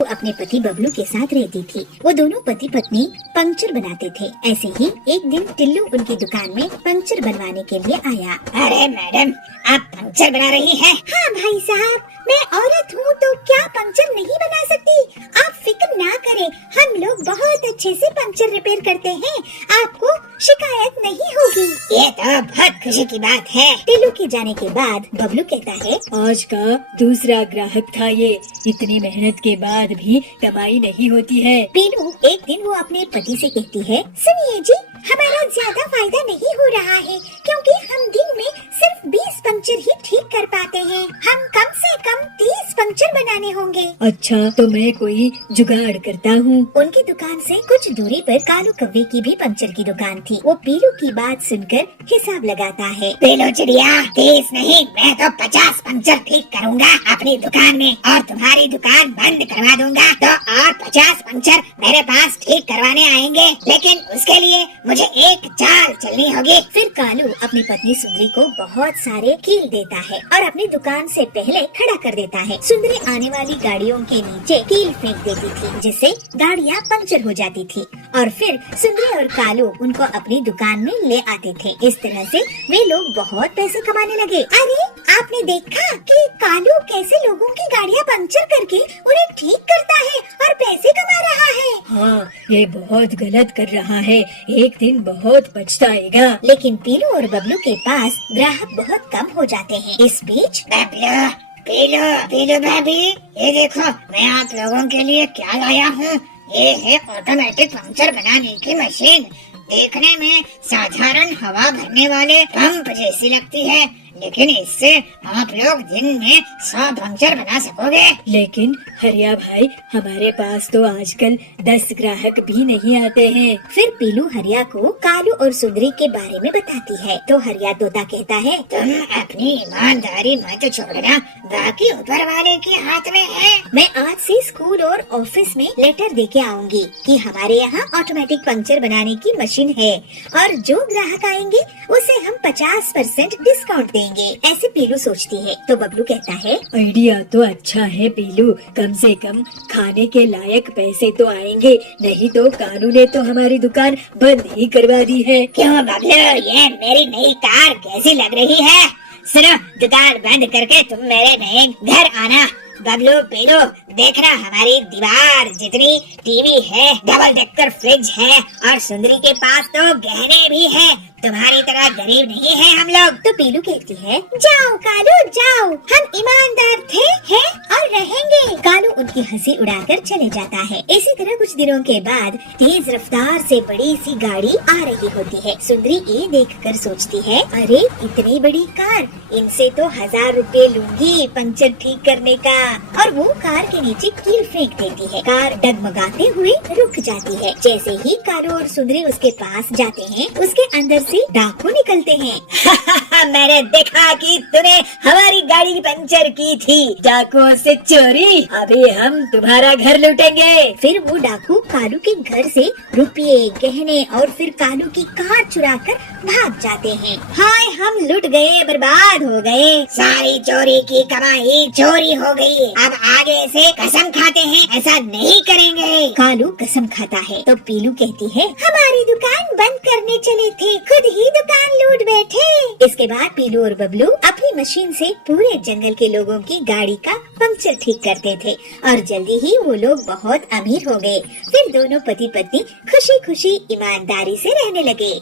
वो अपने पति बबलू के साथ रहती थी। वो दोनों पति पत्नी पंक्चर बनाते थे। ऐसे ही एक दिन टिल्लू उनकी दुकान में पंक्चर बनवाने के लिए आया। अरे मैडम, आप पंक्चर बना रही हैं? हाँ भाई साहब, मैं औरत हूँ तो क्या पंक्चर नहीं बना सकती? आप फिक्र ना करें, हम लोग बहुत अच्छे से पंक्चर रिपेयर करते हैं, आपको शिकायत नहीं होगी। ये तो बहुत खुशी की बात है। टिल्लू के जाने के बाद बबलू कहता है, आज का दूसरा ग्राहक था ये। इतनी मेहनत के बाद भी कमाई नहीं होती है। पीलू एक दिन वो अपने पति से कहती है, सुनिए जी, हमारा ज्यादा फायदा नहीं हो रहा है क्योंकि हम दिन में सिर्फ 20 पंक्चर ही ठीक कर पाते हैं। हम कम से कम 30 पंक्चर बनाने होंगे। अच्छा, तो मैं कोई जुगाड़ करता हूँ। उनकी दुकान से कुछ दूरी पर कालू कौवे की भी पंक्चर की दुकान थी। वो पीलू की बात सुनकर हिसाब लगाता है। पीलू चिड़िया, 30 नहीं, मैं तो 50 पंक्चर ठीक करूँगा अपनी दुकान में और तुम्हारी दुकान बंद करवा दूंगा। तो और 50 पंक्चर मेरे पास ठीक करवाने आएंगे, लेकिन उसके लिए मुझे एक चाल चलनी होगी। फिर कालू अपनी पत्नी सुंदरी को बहुत सारे कील देता है और अपनी दुकान से पहले खड़ा कर देता है। सुंदरी आने वाली गाड़ियों के नीचे कील फेंक देती थी, जिससे गाड़ियाँ पंक्चर हो जाती थी और फिर सुंदरी और कालू उनको अपनी दुकान में ले आते थे। इस तरह से वे लोग बहुत पैसे कमाने लगे। अरे आपने देखा कि कालू कैसे लोगों की गाड़ियाँ पंक्चर करके उन्हें ठीक करता है और पैसे कमा रहा है। हाँ, ये बहुत गलत कर रहा है, एक दिन बहुत पछताएगा। लेकिन पीलू और बबलू के पास ग्राहक बहुत कम हो जाते हैं। इस बीच बबलू, पीलू, पीलू भाभी, ये देखो मैं आप लोगों के लिए क्या लाया हूँ। ये है ऑटोमेटिक पंक्चर बनाने की मशीन। देखने में साधारण हवा भरने वाले पंप जैसी लगती है, लेकिन इससे आप लोग दिन में 100 पंक्चर बना सकोगे। लेकिन हरिया भाई, हमारे पास तो आजकल 10 ग्राहक भी नहीं आते हैं। फिर पीलू हरिया को कालू और सुंदरी के बारे में बताती है। तो हरिया तोता कहता है, तुम अपनी ईमानदारी मत छोड़ना, बाकी ऊपर वाले के हाथ में है। मैं आज से स्कूल और ऑफिस में लेटर देके आऊंगी कि हमारे यहाँ ऑटोमेटिक पंक्चर बनाने की मशीन है और जो ग्राहक आएंगे उसे हम 50% डिस्काउंट देंगे। ऐसे पीलू सोचती है। तो बबलू कहता है, आइडिया तो अच्छा है पीलू, कम से कम खाने के लायक पैसे तो आएंगे, नहीं तो कानू ने तो हमारी दुकान बंद ही करवा दी है। क्यों बबलू, ये मेरी नई कार कैसी लग रही है? सुनो, दुकान बंद करके तुम मेरे नए घर आना। बबलू, पीलू, देखना हमारी दीवार जितनी टीवी है, डबल डेकर फ्रिज है और सुंदरी के पास तो गहने भी है। तुम्हारी तरह गरीब नहीं है हम लोग। तो पीलू कहती है, जाओ कालू जाओ, हम ईमानदार थे, हैं और रहेंगे। कालू उनकी हंसी उड़ाकर चले जाता है। इसी तरह कुछ दिनों के बाद तेज रफ्तार से बड़ी सी गाड़ी आ रही होती है। सुंदरी ये देखकर सोचती है, अरे इतनी बड़ी कार, इनसे तो 1000 रुपए लूंगी पंक्चर ठीक करने का। और वो कार के नीचे कील फेंक देती है। कार डगमगाते हुए रुक जाती है। जैसे ही कालू और सुंदरी उसके पास जाते हैं, उसके अंदर से डाकू निकलते हैं। मैंने देखा कि तूने हमारी गाड़ी पंक्चर की थी, डाकुओं से चोरी, अभी हम तुम्हारा घर लूटेंगे। फिर वो डाकू कालू के घर से रुपये, गहने और फिर कालू की कार चुराकर भाग जाते हैं। हाय, हम लुट गए, बर्बाद हो गए, सारी चोरी की कमाई चोरी हो गई। अब आगे से कसम खाते हैं ऐसा नहीं करेंगे। कालू कसम खाता है। तो पीलू कहती है, हमारी दुकान बंद करने चले थे, खुद ही दुकान लूट बैठे। इसके बाद पीलू और बबलू अपनी मशीन से पूरे जंगल के लोगों की गाड़ी का पंक्चर ठीक करते थे और जल्दी ही वो लोग बहुत अमीर हो गए। फिर दोनों पति पत्नी खुशी खुशी ईमानदारी से रहने लगे।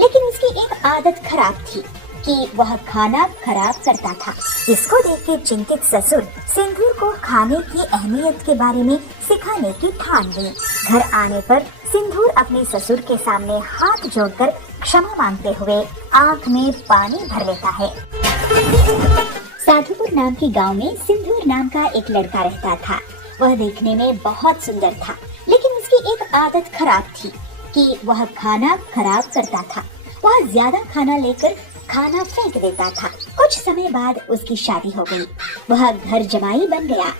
लेकिन उसकी एक आदत खराब थी कि वह खाना खराब करता था। इसको देख के चिंतित ससुर सिंदूर को खाने की अहमियत के बारे में सिखाने की ठान ली। घर आने पर सिंदूर अपने ससुर के सामने हाथ जोड़कर क्षमा मांगते हुए आंख में पानी भर लेता है। साधुपुर नाम के गांव में सिंदूर नाम का एक लड़का रहता था। वह देखने में बहुत सुंदर था, लेकिन उसकी एक आदत खराब थी कि वह खाना खराब करता था। वह ज्यादा खाना लेकर खाना फेंक देता था। कुछ समय बाद उसकी शादी हो गई। वह घर जमाई बन गया।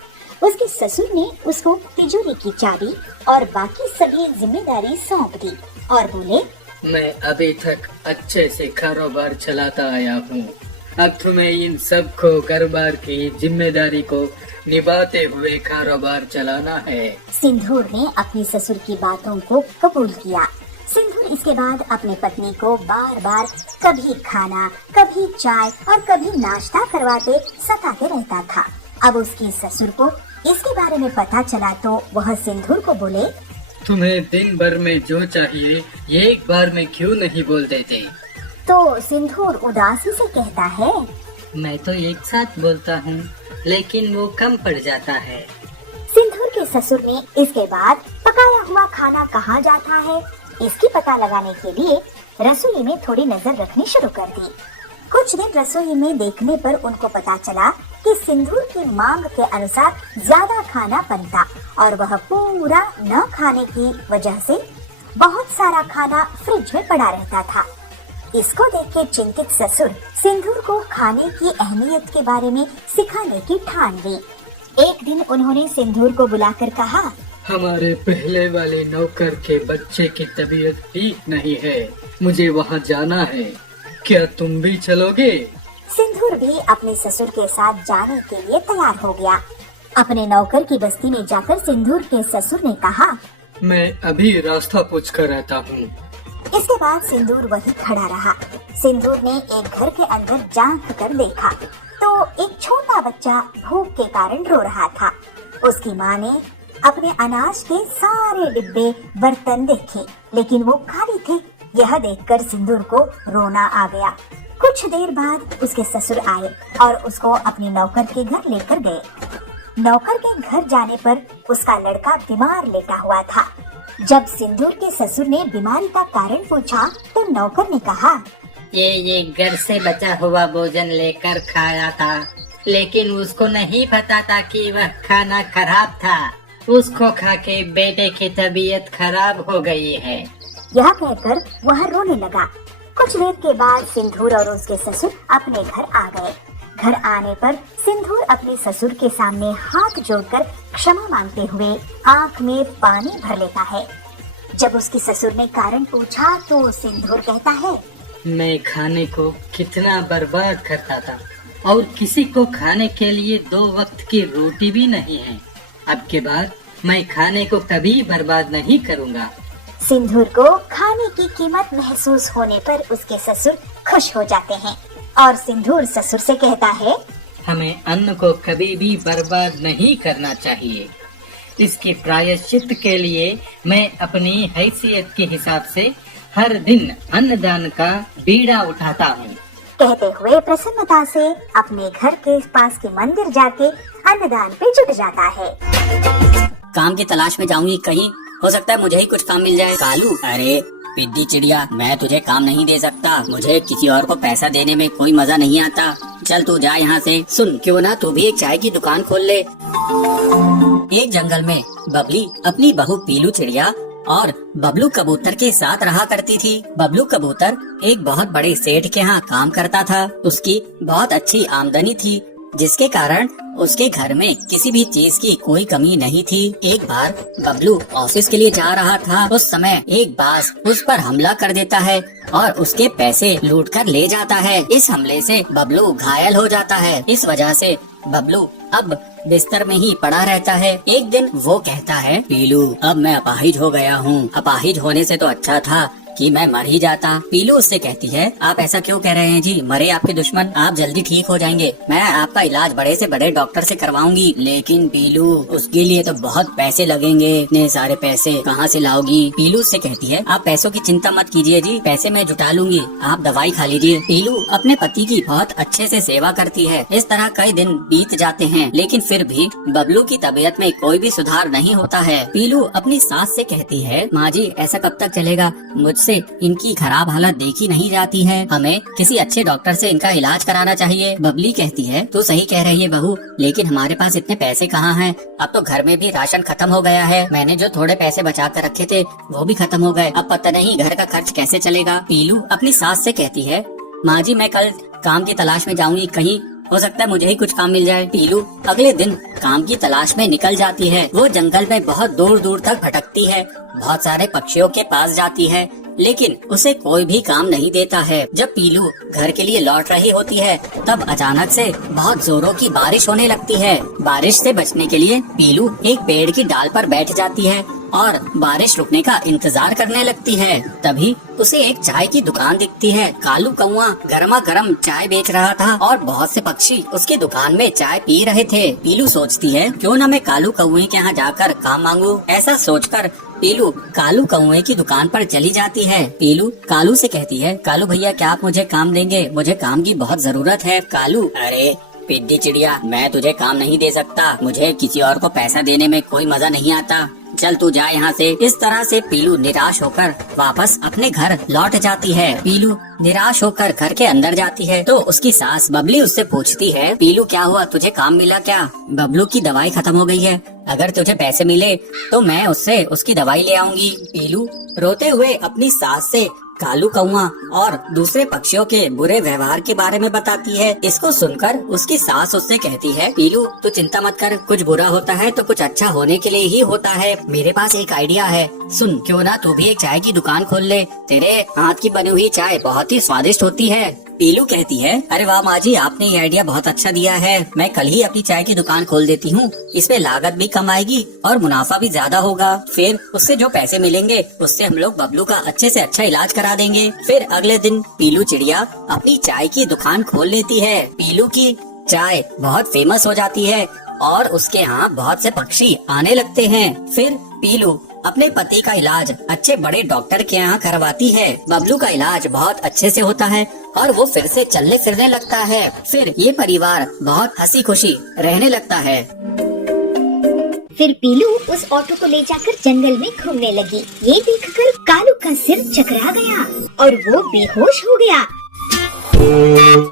उसके ससुर ने उसको तिजोरी की चाबी और बाकी सभी जिम्मेदारी सौंप दी और बोले, मैं अभी तक अच्छे से कारोबार चलाता आया हूँ, अब तुम्हें इन सब को कारोबार की जिम्मेदारी को निभाते हुए कारोबार चलाना है। सिंदूर ने अपने ससुर की बातों को कबूल किया। सिंदूर इसके बाद अपनी पत्नी को बार बार कभी खाना, कभी चाय और कभी नाश्ता करवाते सताते रहता था। अब उसके ससुर को इसके बारे में पता चला तो वह सिंदूर को बोले, तुम्हें दिन भर में जो चाहिए ये एक बार में क्यों नहीं बोल देते? तो सिंदूर उदासी से कहता है, मैं तो एक साथ बोलता हूँ, लेकिन वो कम पड़ जाता है। सिंदूर के ससुर ने इसके बाद पकाया हुआ खाना कहाँ जाता है इसकी पता लगाने के लिए रसोई में थोड़ी नजर रखनी शुरू कर दी। कुछ दिन रसोई में देखने पर उनको पता चला कि सिंदूर की मांग के अनुसार ज्यादा खाना बनता और वह पूरा न खाने की वजह से बहुत सारा खाना फ्रिज में पड़ा रहता था। इसको देख के चिंतित ससुर सिंदूर को खाने की अहमियत के बारे में सिखाने की ठान ली। एक दिन उन्होंने सिंदूर को बुलाकर कहा, हमारे पहले वाले नौकर के बच्चे की तबीयत ठीक नहीं है, मुझे वहाँ जाना है, क्या तुम भी चलोगे? सिंदूर भी अपने ससुर के साथ जाने के लिए तैयार हो गया। अपने नौकर की बस्ती में जाकर सिंदूर के ससुर ने कहा, मैं अभी रास्ता पूछ कर रहता हूँ। इसके बाद सिंदूर वही खड़ा रहा। सिंदूर ने एक घर के अंदर झांक कर देखा तो एक छोटा बच्चा भूख के कारण रो रहा था। उसकी माँ ने अपने अनाज के सारे डिब्बे बर्तन देखे, लेकिन वो खाली थे। यह देखकर सिंदूर को रोना आ गया। कुछ देर बाद उसके ससुर आए और उसको अपने नौकर के घर लेकर गए। नौकर के घर जाने पर उसका लड़का बीमार लेटा हुआ था। जब सिंदूर के ससुर ने बीमारी का कारण पूछा तो नौकर ने कहा, ये घर से बचा हुआ भोजन लेकर खाया था, लेकिन उसको नहीं पता था कि वह खाना खराब था। उसको खा के बेटे की तबीयत खराब हो गई है। यह कहकर वह रोने लगा। कुछ देर के बाद सिंदूर और उसके ससुर अपने घर आ गए। घर आने पर सिंदूर अपने ससुर के सामने हाथ जोड़कर क्षमा मांगते हुए आंख में पानी भर लेता है। जब उसके ससुर ने कारण पूछा तो सिंदूर कहता है, मैं खाने को कितना बर्बाद करता था और किसी को खाने के लिए 2 वक्त की रोटी भी नहीं है। अब के बाद मैं खाने को कभी बर्बाद नहीं करूँगा। सिंदूर को खाने की कीमत महसूस होने पर उसके ससुर खुश हो जाते हैं और सिंदूर ससुर से कहता है, हमें अन्न को कभी भी बर्बाद नहीं करना चाहिए। इसके प्रायश्चित के लिए मैं अपनी हैसियत के हिसाब से हर दिन अन्नदान का बीड़ा उठाता हूँ। कहते हुए प्रसन्नता से अपने घर के पास के मंदिर जाके अन्नदान पे जुट जाता है। काम की तलाश में जाऊंगी, कहीं हो सकता है मुझे ही कुछ काम मिल जाए। कालू, अरे पिद्दी चिड़िया, मैं तुझे काम नहीं दे सकता। मुझे किसी और को पैसा देने में कोई मजा नहीं आता। चल तू जा यहाँ से। सुन, क्यों ना तू भी एक चाय की दुकान खोल ले। एक जंगल में बबली अपनी बहू पीलू चिड़िया और बबलू कबूतर के साथ रहा करती थी। बबलू कबूतर एक बहुत बड़े सेठ के यहाँ काम करता था। उसकी बहुत अच्छी आमदनी थी, जिसके कारण उसके घर में किसी भी चीज की कोई कमी नहीं थी। एक बार बबलू ऑफिस के लिए जा रहा था। उस समय एक बाज उस पर हमला कर देता है और उसके पैसे लूट कर ले जाता है। इस हमले से बबलू घायल हो जाता है। इस वजह से बबलू अब बिस्तर में ही पड़ा रहता है। एक दिन वो कहता है, पीलू, अब मैं अपाहिज हो गया हूँ। अपाहिज होने से तो अच्छा था कि मैं मर ही जाता। पीलू उससे कहती है, आप ऐसा क्यों कह रहे हैं जी? मरे आपके दुश्मन, आप जल्दी ठीक हो जाएंगे। मैं आपका इलाज बड़े से बड़े डॉक्टर से करवाऊंगी। लेकिन पीलू, उसके लिए तो बहुत पैसे लगेंगे। इतने सारे पैसे कहाँ से लाओगी? पीलू उससे कहती है, आप पैसों की चिंता मत कीजिए जी, पैसे मैं जुटा लूंगी, आप दवाई खा लीजिए। पीलू अपने पति की बहुत अच्छे से सेवा करती है। इस तरह कई दिन बीत जाते हैं, लेकिन फिर भी बबलू की तबीयत में कोई भी सुधार नहीं होता है। पीलू अपनी सास से कहती है, माँ जी, ऐसा कब तक चलेगा? मुझसे इनकी खराब हालत देखी नहीं जाती है। हमें किसी अच्छे डॉक्टर से इनका इलाज कराना चाहिए। बबली कहती है, तू सही कह रही है बहू, लेकिन हमारे पास इतने पैसे कहाँ हैं? अब तो घर में भी राशन खत्म हो गया है। मैंने जो थोड़े पैसे बचा कर रखे थे वो भी खत्म हो गए। अब पता नहीं घर का खर्च कैसे चलेगा। पीलू अपनी सास से कहती है, माँ जी, मैं कल काम की तलाश में जाऊंगी, कहीं हो सकता है मुझे ही कुछ काम मिल जाए। पीलू अगले दिन काम की तलाश में निकल जाती है। वो जंगल में बहुत दूर दूर तक भटकती है, बहुत सारे पक्षियों के पास जाती है। लेकिन उसे कोई भी काम नहीं देता है। जब पीलू घर के लिए लौट रही होती है तब अचानक से बहुत जोरों की बारिश होने लगती है। बारिश से बचने के लिए पीलू एक पेड़ की डाल पर बैठ जाती है और बारिश रुकने का इंतजार करने लगती है। तभी उसे एक चाय की दुकान दिखती है। कालू कौवा गर्मा गर्म चाय बेच रहा था और बहुत से पक्षी उसकी दुकान में चाय पी रहे थे। पीलू सोचती है क्यों न मैं कालू कौवे के यहाँ जाकर काम मांगू। ऐसा सोचकर पीलू कालू कौवे की दुकान पर चली जाती है। पीलू कालू से कहती है, कालू भैया क्या आप मुझे काम देंगे? मुझे काम की बहुत जरूरत है। कालू, अरे पिद्दी चिड़िया, मैं तुझे काम नहीं दे सकता। मुझे किसी और को पैसा देने में कोई मजा नहीं आता। चल तू जा यहाँ से। इस तरह से पीलू निराश होकर वापस अपने घर लौट जाती है। पीलू निराश होकर घर के अंदर जाती है तो उसकी सास बबली उससे पूछती है, पीलू क्या हुआ, तुझे काम मिला क्या? बबलू की दवाई खत्म हो गई है, अगर तुझे पैसे मिले तो मैं उससे उसकी दवाई ले आऊंगी। पीलू रोते हुए अपनी सास से कालू कौवा और दूसरे पक्षियों के बुरे व्यवहार के बारे में बताती है। इसको सुनकर उसकी सास उससे कहती है, पीलू तू चिंता मत कर, कुछ बुरा होता है तो कुछ अच्छा होने के लिए ही होता है। मेरे पास एक आइडिया है, सुन, क्यों ना तू भी एक चाय की दुकान खोल ले। तेरे हाथ की बनी हुई चाय बहुत ही स्वादिष्ट होती है। पीलू कहती है, अरे वाह माँ जी, आपने ये आइडिया बहुत अच्छा दिया है। मैं कल ही अपनी चाय की दुकान खोल देती हूँ। इसमें लागत भी कम आएगी और मुनाफा भी ज्यादा होगा। फिर उससे जो पैसे मिलेंगे उससे हम लोग बबलू का अच्छे से अच्छा इलाज करा देंगे। फिर अगले दिन पीलू चिड़िया अपनी चाय की दुकान खोल लेती है। पीलू की चाय बहुत फेमस हो जाती है और उसके यहाँ बहुत से पक्षी आने लगते हैं। फिर पीलू अपने पति का इलाज अच्छे बड़े डॉक्टर के यहाँ करवाती है। बबलू का इलाज बहुत अच्छे से होता है और वो फिर से चलने फिरने लगता है। फिर ये परिवार बहुत हंसी खुशी रहने लगता है। फिर पीलू उस ऑटो को ले जाकर जंगल में घूमने लगी। ये देखकर कालू का सिर चकरा गया और वो बेहोश हो गया।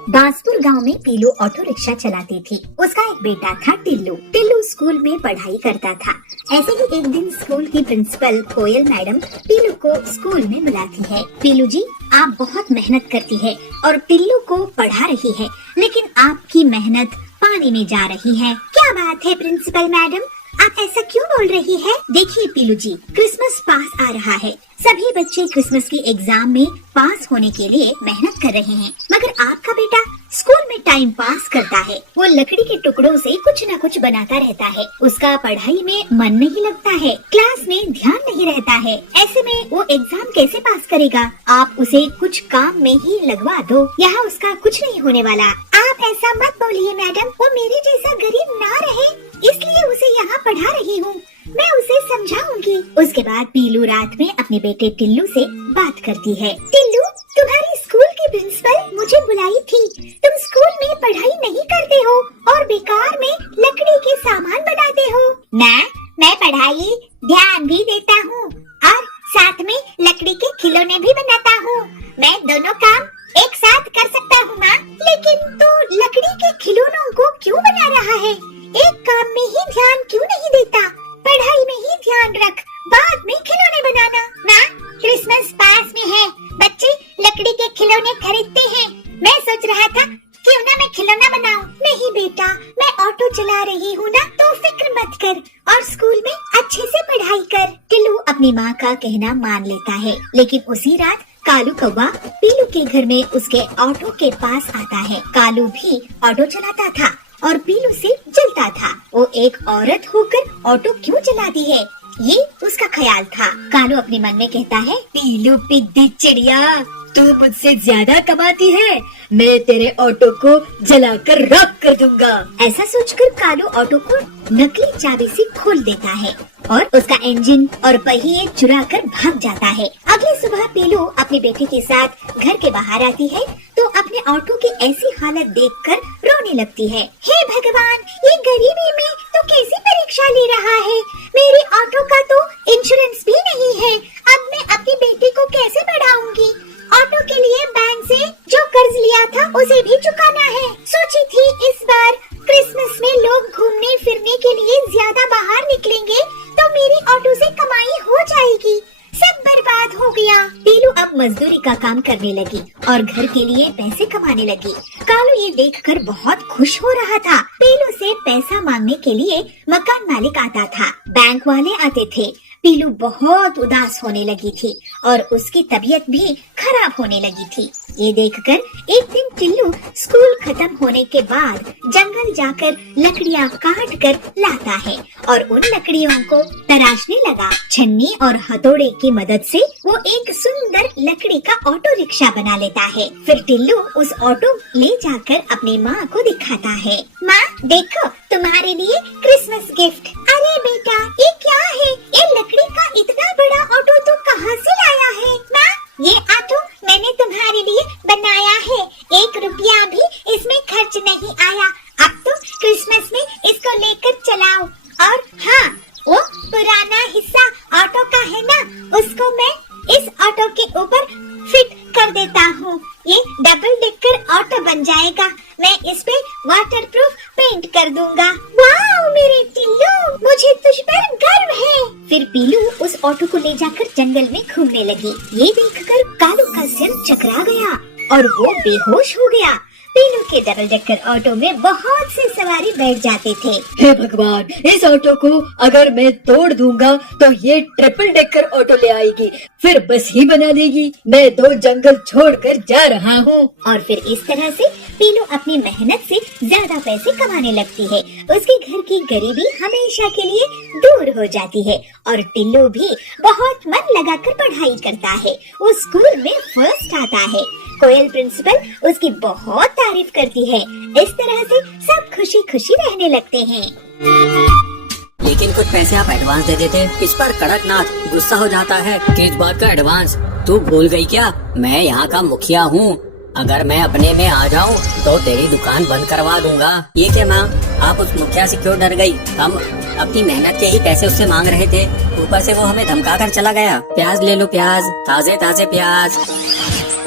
बांसपुर गांव में पीलू ऑटो रिक्शा चलाती थी। उसका एक बेटा था टिल्लू। टिल्लू स्कूल में पढ़ाई करता था। ऐसे ही एक दिन स्कूल की प्रिंसिपल कोयल मैडम पीलू को स्कूल में बुलाती है। पीलू जी, आप बहुत मेहनत करती है और टिल्लू को पढ़ा रही है, लेकिन आपकी मेहनत पानी में जा रही है। क्या बात है प्रिंसिपल मैडम, आप ऐसा क्यों बोल रही है? देखिए पीलू जी, क्रिसमस पास आ रहा है। सभी बच्चे क्रिसमस की एग्जाम में पास होने के लिए मेहनत कर रहे हैं, मगर आपका बेटा स्कूल में टाइम पास करता है। वो लकड़ी के टुकड़ों से कुछ न कुछ बनाता रहता है। उसका पढ़ाई में मन नहीं लगता है, क्लास में ध्यान नहीं रहता है। ऐसे में वो एग्जाम कैसे पास करेगा? आप उसे कुछ काम में ही लगवा दो, यहाँ उसका कुछ नहीं होने वाला। आप ऐसा मत बोलिए मैडम, वो मेरे जैसा गरीब ना रहे, इसलिए उसे यहाँ पढ़ा रही हूँ। मैं उसे समझाऊंगी। उसके बाद पीलू रात में अपने बेटे टिल्लू से बात करती है। टिल्लू, तुम्हारी स्कूल की प्रिंसिपल मुझे बुलाई थी। तुम स्कूल में पढ़ाई नहीं करते हो और बेकार में लकड़ी के सामान बनाते हो। मैं पढ़ाई ध्यान भी देता हूँ और साथ में लकड़ी के खिलौने भी बनाता हूँ। मैं दोनों काम एक साथ कर सकता हूँ माँ। लेकिन तो लकड़ी के खिलौनों को क्यों बना रहा है? एक काम में ही ध्यान क्यों नहीं देता? पढ़ाई में ही ध्यान रख, बाद में खिलौने बनाना। माँ, क्रिसमस पास में है, बच्चे लकड़ी के खिलौने खरीदते हैं। मैं सोच रहा था क्यों ना मैं खिलौना बनाऊं। नहीं बेटा, मैं ऑटो चला रही हूँ ना, तो फिक्र मत कर और स्कूल में अच्छे से पढ़ाई कर। टिल्लू अपनी माँ का कहना मान लेता है, लेकिन उसी रात कालू कौवा पीलू के घर में उसके ऑटो के पास आता है। कालू भी ऑटो चलाता था और पीलू से जलता था। वो एक औरत होकर ऑटो क्यों चलाती है, ये उसका ख्याल था। कालू अपने मन में कहता है, पीलू पिद्दी चिड़िया, तू मुझसे ज्यादा कमाती है, मैं तेरे ऑटो को जलाकर राख कर दूंगा। ऐसा सोचकर कालू ऑटो को नकली चाबी से खोल देता है और उसका इंजन और पहिए चुरा कर भाग जाता है। अगली सुबह पीलू अपने बेटे के साथ घर के बाहर आती है तो अपने ऑटो की ऐसी हालत देखकर रोने लगती है। हे भगवान, ये गरीबी में तो कैसी परीक्षा ले रहा है? मेरे ऑटो का तो इंश्योरेंस भी नहीं है। अब मैं अपनी बेटी को कैसे पढ़ाऊंगी? ऑटो के लिए बैंक से जो कर्ज लिया था उसे भी चुकाना है। सोची थी इस बार क्रिसमस में लोग घूमने फिरने के लिए ज्यादा बाहर निकलेंगे तो मेरी ऑटो से कमाई हो जाएगी। सब बर्बाद हो गया। पीलू अब मजदूरी का काम करने लगी और घर के लिए पैसे कमाने लगी। कालू ये देखकर बहुत खुश हो रहा था। पीलू से पैसा मांगने के लिए मकान मालिक आता था, बैंक वाले आते थे। पीलू बहुत उदास होने लगी थी और उसकी तबीयत भी खराब होने लगी थी। ये देखकर एक दिन टिल्लू स्कूल खत्म होने के बाद जंगल जाकर लकड़ियाँ काट कर लाता है और उन लकड़ियों को तराशने लगा। छन्नी और हथौड़े की मदद से वो एक सुंदर लकड़ी का ऑटो रिक्शा बना लेता है। फिर टिल्लू उस ऑटो ले जाकर अपनी माँ को दिखाता है। माँ देखो, तुम्हारे लिए क्रिसमस गिफ्ट। अरे बेटा, ये क्या है? ये लकड़ी का इतना बड़ा ऑटो तू कहाँ से लाया है? माँ, ये ऑटो मैंने तुम्हारे लिए बनाया है। 1 रुपया भी इसमें खर्च नहीं आया। अब तो क्रिसमस में इसको लेकर चलाओ। और हाँ, वो पुराना हिस्सा ऑटो का है ना, उसको मैं इस ऑटो के ऊपर फिट कर देता हूँ। ये डबल डेकर ऑटो बन जाएगा। मैं इस पे वाटरप्रूफ पेंट कर दूंगा। वाह मेरे टिल्लू, मुझे तुझ पर गर्व है। फिर पीलू उस ऑटो को ले जाकर जंगल में घूमने लगी। ये देखकर कालू का सिर चकरा गया और वो बेहोश हो गया। पीलू के डबल डेकर ऑटो में बहुत से सवारी बैठ जाते थे। हे भगवान, इस ऑटो को अगर मैं तोड़ दूंगा तो ये ट्रिपल डेकर ऑटो ले आएगी, फिर बस ही बना देगी। मैं 2 जंगल छोड़कर जा रहा हूँ। और फिर इस तरह से पीलू अपनी मेहनत से ज्यादा पैसे कमाने लगती है। उसके घर की गरीबी हमेशा के लिए दूर हो जाती है और टिल्लू भी बहुत मन लगाकर पढ़ाई करता है। वो स्कूल में फर्स्ट आता है। कोयल प्रिंसिपल उसकी बहुत तारीफ करती है। इस तरह से सब खुशी खुशी रहने लगते हैं। लेकिन कुछ पैसे आप एडवांस दे देते। इस पर कड़कनाथ गुस्सा हो जाता है। किस बात का एडवांस? तू भूल गई क्या? मैं यहाँ का मुखिया हूँ। अगर मैं अपने में आ जाऊँ तो तेरी दुकान बंद करवा दूंगा। ये क्या माँ, आप उस मुखिया से क्यों डर गई? हम अपनी मेहनत के ही पैसे उससे मांग रहे थे, ऊपर से वो हमें धमका कर चला गया। प्याज ले लो, प्याज, ताजे ताजे प्याज।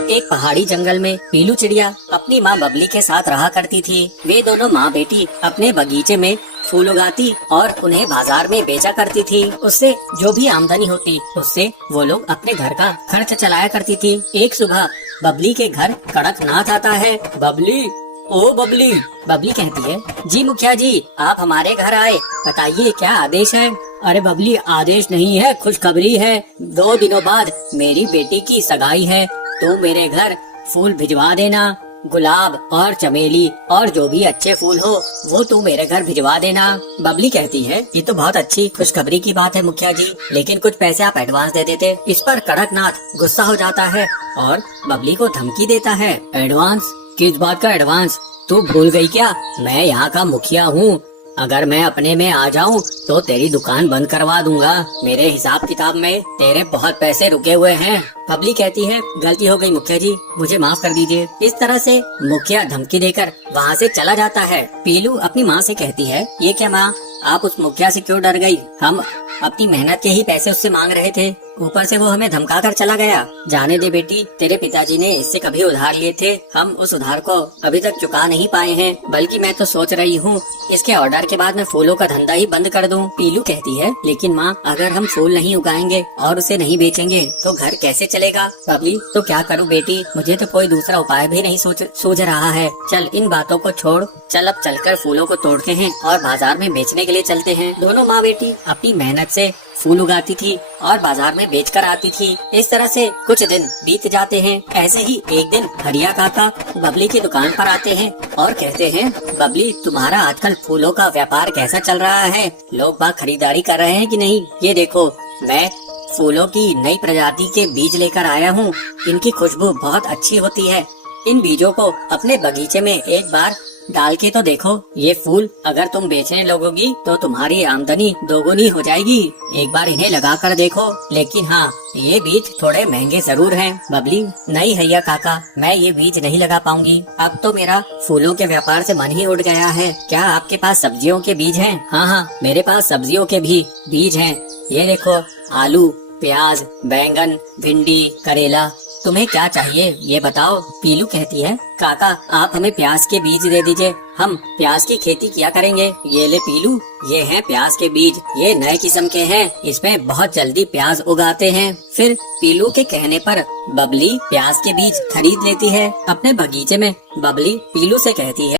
एक पहाड़ी जंगल में पीलू चिड़िया अपनी माँ बबली के साथ रहा करती थी। वे दोनों माँ बेटी अपने बगीचे में फूल उगाती और उन्हें बाजार में बेचा करती थी। उससे जो भी आमदनी होती उससे वो लोग अपने घर का खर्च चलाया करती थी। एक सुबह बबली के घर कड़कनाथ आता है। बबली, ओ बबली। बबली कहती है, जी मुखिया जी, आप हमारे घर आए, बताइए क्या आदेश है? अरे बबली, आदेश नहीं है, खुशखबरी है। 2 दिनों बाद मेरी बेटी की सगाई है, तो मेरे घर फूल भिजवा देना। गुलाब और चमेली और जो भी अच्छे फूल हो वो तू मेरे घर भिजवा देना। बबली कहती है, ये तो बहुत अच्छी खुशखबरी की बात है मुखिया जी, लेकिन कुछ पैसे आप एडवांस दे देते। इस पर कड़कनाथ गुस्सा हो जाता है और बबली को धमकी देता है। एडवांस? किस बात का एडवांस? तू भूल गई क्या? मैं यहाँ का मुखिया हूँ। अगर मैं अपने में आ जाऊँ तो तेरी दुकान बंद करवा दूंगा। मेरे हिसाब किताब में तेरे बहुत पैसे रुके हुए हैं। बबली कहती है, गलती हो गई मुखिया जी, मुझे माफ कर दीजिए। इस तरह से मुखिया धमकी देकर वहाँ से चला जाता है। पीलू अपनी माँ से कहती है, ये क्या माँ, आप उस मुखिया से क्यों डर गई? हम अपनी मेहनत के ही पैसे उससे मांग रहे थे, ऊपर से वो हमें धमका कर चला गया। जाने दे बेटी, तेरे पिताजी ने इससे कभी उधार लिए थे, हम उस उधार को अभी तक चुका नहीं पाए हैं। बल्कि मैं तो सोच रही हूँ इसके ऑर्डर के बाद मैं फूलों का धंधा ही बंद कर दूं। पीलू कहती है, लेकिन माँ, अगर हम फूल नहीं उगाएंगे और उसे नहीं बेचेंगे तो घर कैसे चलेगा? बबली, तो क्या करूँ बेटी, मुझे तो कोई दूसरा उपाय भी नहीं सूझ रहा है। चल इन बातों को छोड़, चल अब चलकर फूलों को तोड़ते हैं और बाजार में बेचने के लिए चलते हैं। दोनों माँ बेटी अपनी मेहनत से फूल उगाती थी और बाजार में बेचकर आती थी। इस तरह से कुछ दिन बीत जाते हैं। ऐसे ही एक दिन हरिया काका बबली की दुकान पर आते हैं और कहते हैं, बबली, तुम्हारा आजकल फूलों का व्यापार कैसा चल रहा है? लोग बाग खरीदारी कर रहे हैं कि नहीं? ये देखो, मैं फूलों की नई प्रजाति के बीज लेकर आया हूँ। इनकी खुशबू बहुत अच्छी होती है। इन बीजों को अपने बगीचे में एक बार डाल के तो देखो। ये फूल अगर तुम बेचने लगोगी तो तुम्हारी आमदनी दोगुनी हो जाएगी। एक बार इन्हें लगा कर देखो। लेकिन हाँ, ये बीज थोड़े महंगे जरूर हैं। बबली, नहीं हरिया काका, मैं ये बीज नहीं लगा पाऊंगी। अब तो मेरा फूलों के व्यापार से मन ही उठ गया है। क्या आपके पास सब्जियों के बीज हैं? हाँ हाँ, मेरे पास सब्जियों के भी बीज हैं। ये देखो, आलू, प्याज, बैंगन, भिंडी, करेला। तुम्हें क्या चाहिए ये बताओ। पीलू कहती है, काका आप हमें प्याज के बीज दे दीजिए, हम प्याज की खेती किया करेंगे। ये ले पीलू, ये हैं प्याज के बीज, ये नए किस्म के हैं, इसमें बहुत जल्दी प्याज उगाते हैं। फिर पीलू के कहने पर बबली प्याज के बीज खरीद लेती है। अपने बगीचे में बबली पीलू से कहती है,